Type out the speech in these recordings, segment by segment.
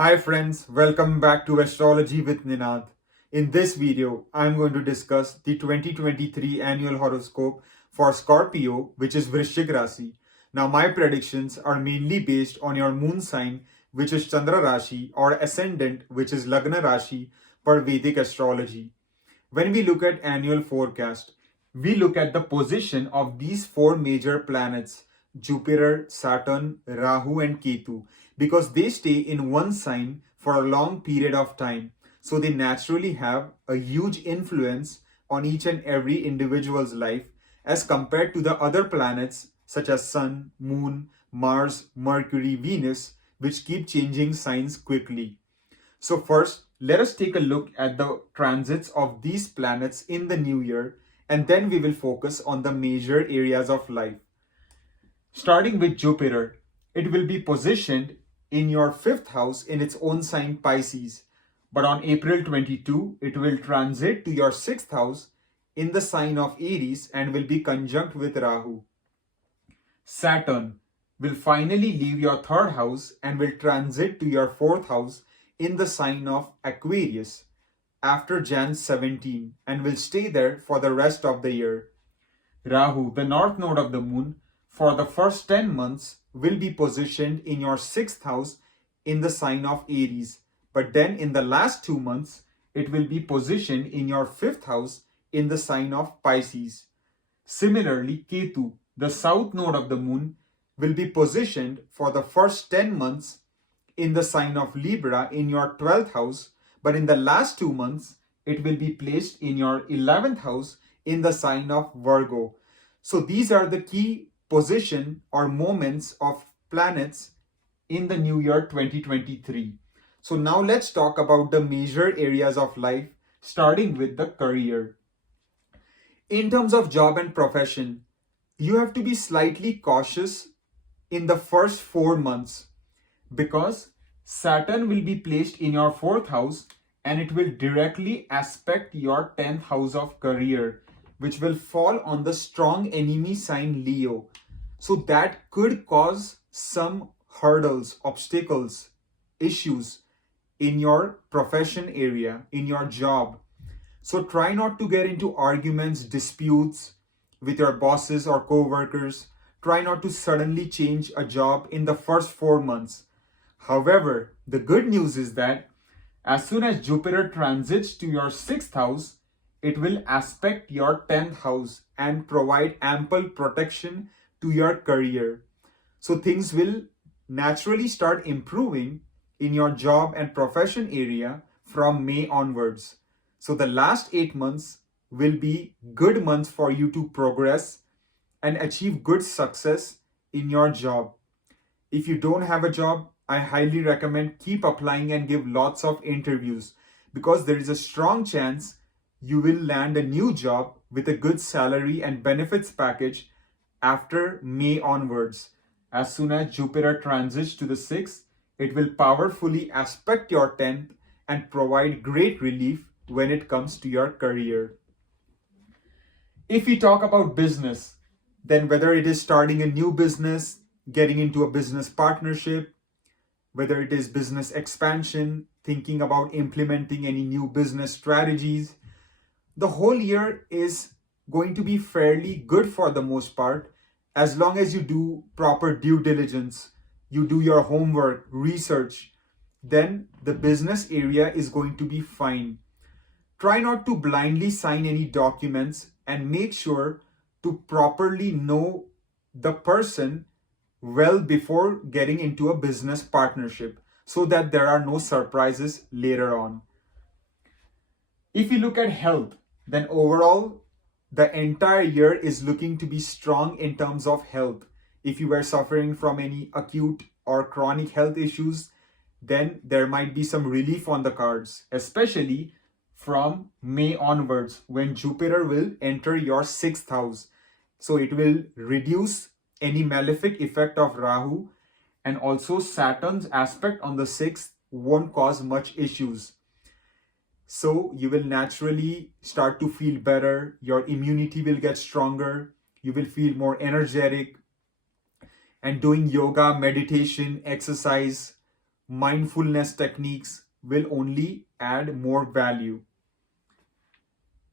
Hi friends, welcome back to Astrology with Ninad. In this video, I'm going to discuss the 2023 annual horoscope for Scorpio, which is Vrischik Rashi. Now, my predictions are mainly based on your moon sign, which is Chandra Rashi, or Ascendant, which is Lagna Rashi, per Vedic astrology. When we look at annual forecast, we look at the position of these four major planets, Jupiter, Saturn, Rahu and Ketu, because they stay in one sign for a long period of time. So they naturally have a huge influence on each and every individual's life as compared to the other planets such as Sun, Moon, Mars, Mercury, Venus, which keep changing signs quickly. So first, let us take a look at the transits of these planets in the new year, and then we will focus on the major areas of life. Starting with Jupiter, it will be positioned in your fifth house in its own sign Pisces. But on April 22, it will transit to your sixth house in the sign of Aries and will be conjunct with Rahu. Saturn will finally leave your third house and will transit to your fourth house in the sign of Aquarius after Jan 17 and will stay there for the rest of the year. Rahu, the north node of the moon, for the first 10 months will be positioned in your sixth house in the sign of Aries. But then in the last 2 months, it will be positioned in your fifth house in the sign of Pisces. Similarly, Ketu, the south node of the moon, will be positioned for the first 10 months in the sign of Libra in your 12th house, but in the last 2 months, it will be placed in your 11th house in the sign of Virgo. So these are the key position or moments of planets in the new year 2023. So now let's talk about the major areas of life, starting with the career. In terms of job and profession, you have to be slightly cautious in the first 4 months because Saturn will be placed in your fourth house and it will directly aspect your 10th house of career, which will fall on the strong enemy sign Leo. So that could cause some hurdles, obstacles, issues in your profession area, in your job. So try not to get into arguments, disputes with your bosses or co-workers. Try not to suddenly change a job in the first 4 months. However, the good news is that as soon as Jupiter transits to your sixth house, it will aspect your 10th house and provide ample protection to your career. So things will naturally start improving in your job and profession area from May onwards. So the last 8 months will be good months for you to progress and achieve good success in your job. If you don't have a job, I highly recommend keep applying and give lots of interviews because there is a strong chance you will land a new job with a good salary and benefits package after May onwards. As soon as Jupiter transits to the 6th, it will powerfully aspect your 10th and provide great relief when it comes to your career. If we talk about business, then whether it is starting a new business, getting into a business partnership, whether it is business expansion, thinking about implementing any new business strategies, the whole year is going to be fairly good for the most part as long as you do proper due diligence, you do your homework, research, then the business area is going to be fine. Try not to blindly sign any documents and make sure to properly know the person well before getting into a business partnership so that there are no surprises later on. If you look at health, then overall, the entire year is looking to be strong in terms of health. If you were suffering from any acute or chronic health issues, then there might be some relief on the cards, especially from May onwards when Jupiter will enter your sixth house. So it will reduce any malefic effect of Rahu, and also Saturn's aspect on the 6th won't cause much issues. So you will naturally start to feel better, your immunity will get stronger, you will feel more energetic, and doing yoga, meditation, exercise mindfulness techniques will only add more value.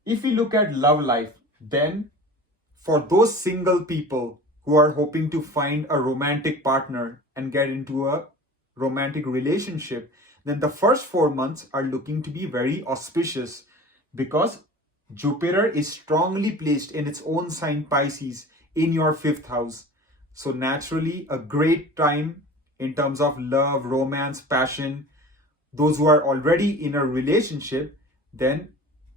If we look at love life, then for those single people who are hoping to find a romantic partner and get into a romantic relationship, then the first 4 months are looking to be very auspicious because Jupiter is strongly placed in its own sign Pisces in your fifth house. So naturally, a great time in terms of love, romance, passion. Those who are already in a relationship, then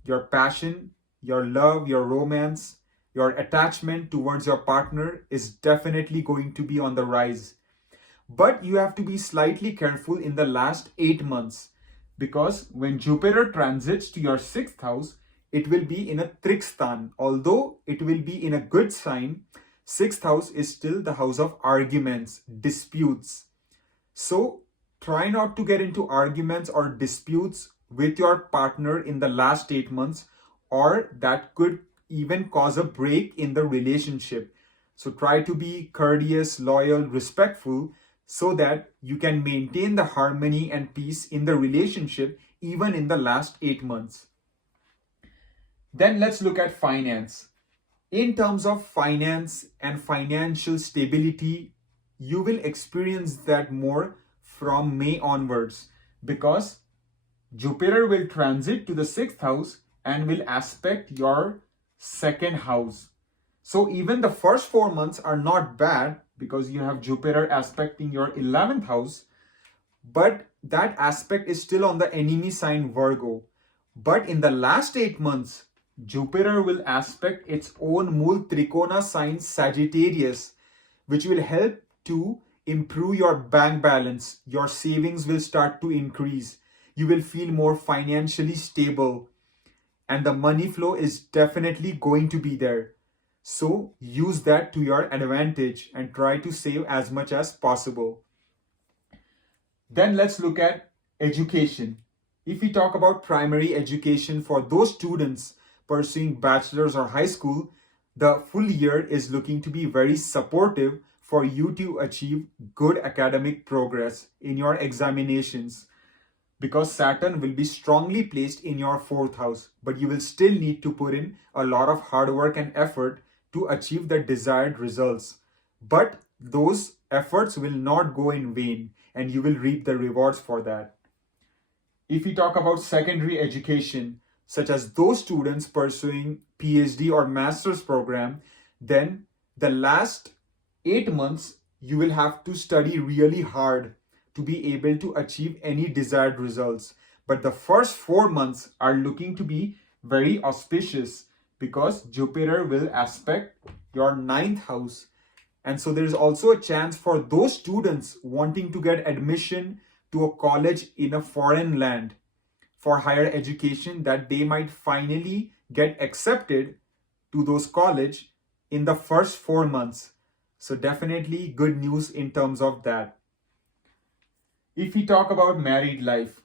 your passion, your love, your romance, your attachment towards your partner is definitely going to be on the rise. But you have to be slightly careful in the last 8 months because when Jupiter transits to your sixth house, it will be in a trikstan. Although it will be in a good sign, sixth house is still the house of arguments, disputes. So try not to get into arguments or disputes with your partner in the last 8 months, or that could even cause a break in the relationship. So try to be courteous, loyal, respectful so that you can maintain the harmony and peace in the relationship even in the last 8 months. Then let's look at finance. In terms of finance and financial stability, you will experience that more from May onwards because Jupiter will transit to the sixth house and will aspect your second house. So even the first 4 months are not bad because you have Jupiter aspecting your 11th house, but that aspect is still on the enemy sign Virgo. But in the last 8 months, Jupiter will aspect its own Mool Trikona sign Sagittarius, which will help to improve your bank balance. Your savings will start to increase. You will feel more financially stable. And the money flow is definitely going to be there. So use that to your advantage and try to save as much as possible. Then let's look at education. If we talk about primary education for those students pursuing bachelor's or high school, the full year is looking to be very supportive for you to achieve good academic progress in your examinations because Saturn will be strongly placed in your fourth house, but you will still need to put in a lot of hard work and effort to achieve the desired results. But those efforts will not go in vain and you will reap the rewards for that. If we talk about secondary education, such as those students pursuing PhD or master's program, then the last 8 months you will have to study really hard to be able to achieve any desired results. But the first 4 months are looking to be very auspicious because Jupiter will aspect your ninth house. And so there is also a chance for those students wanting to get admission to a college in a foreign land for higher education that they might finally get accepted to those college in the first 4 months. So definitely good news in terms of that. If we talk about married life,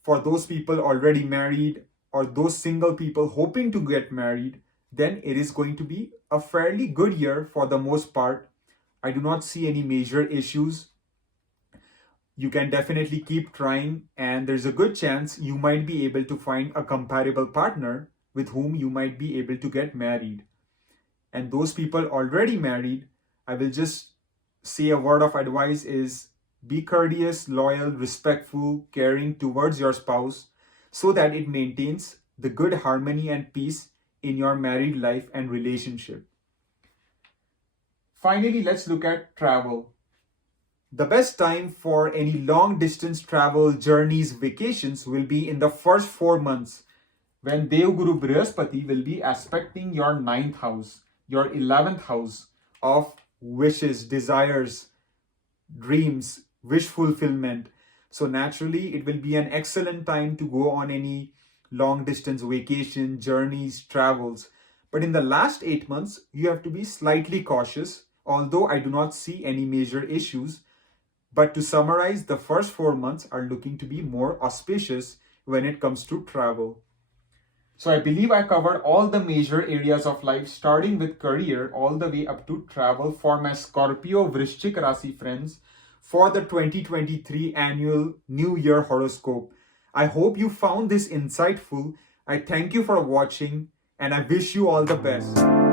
for those people already married or those single people hoping to get married, then it is going to be a fairly good year for the most part. I do not see any major issues. You can definitely keep trying and there's a good chance you might be able to find a compatible partner with whom you might be able to get married. And those people already married, I will just say a word of advice is be courteous, loyal, respectful, caring towards your spouse so that it maintains the good harmony and peace in your married life and relationship. Finally, let's look at travel. The best time for any long distance travel, journeys, vacations will be in the first 4 months when Devguru Brihaspati will be aspecting your ninth house, your 11th house of wishes, desires, dreams, wish fulfillment. So naturally, it will be an excellent time to go on any long distance vacation, journeys, travels. But in the last 8 months, you have to be slightly cautious, although I do not see any major issues. But to summarize, the first 4 months are looking to be more auspicious when it comes to travel. So I believe I covered all the major areas of life, starting with career all the way up to travel for my Scorpio Vrischik Rasi friends. for the 2023 annual New Year horoscope. I hope you found this insightful. I thank you for watching and I wish you all the best.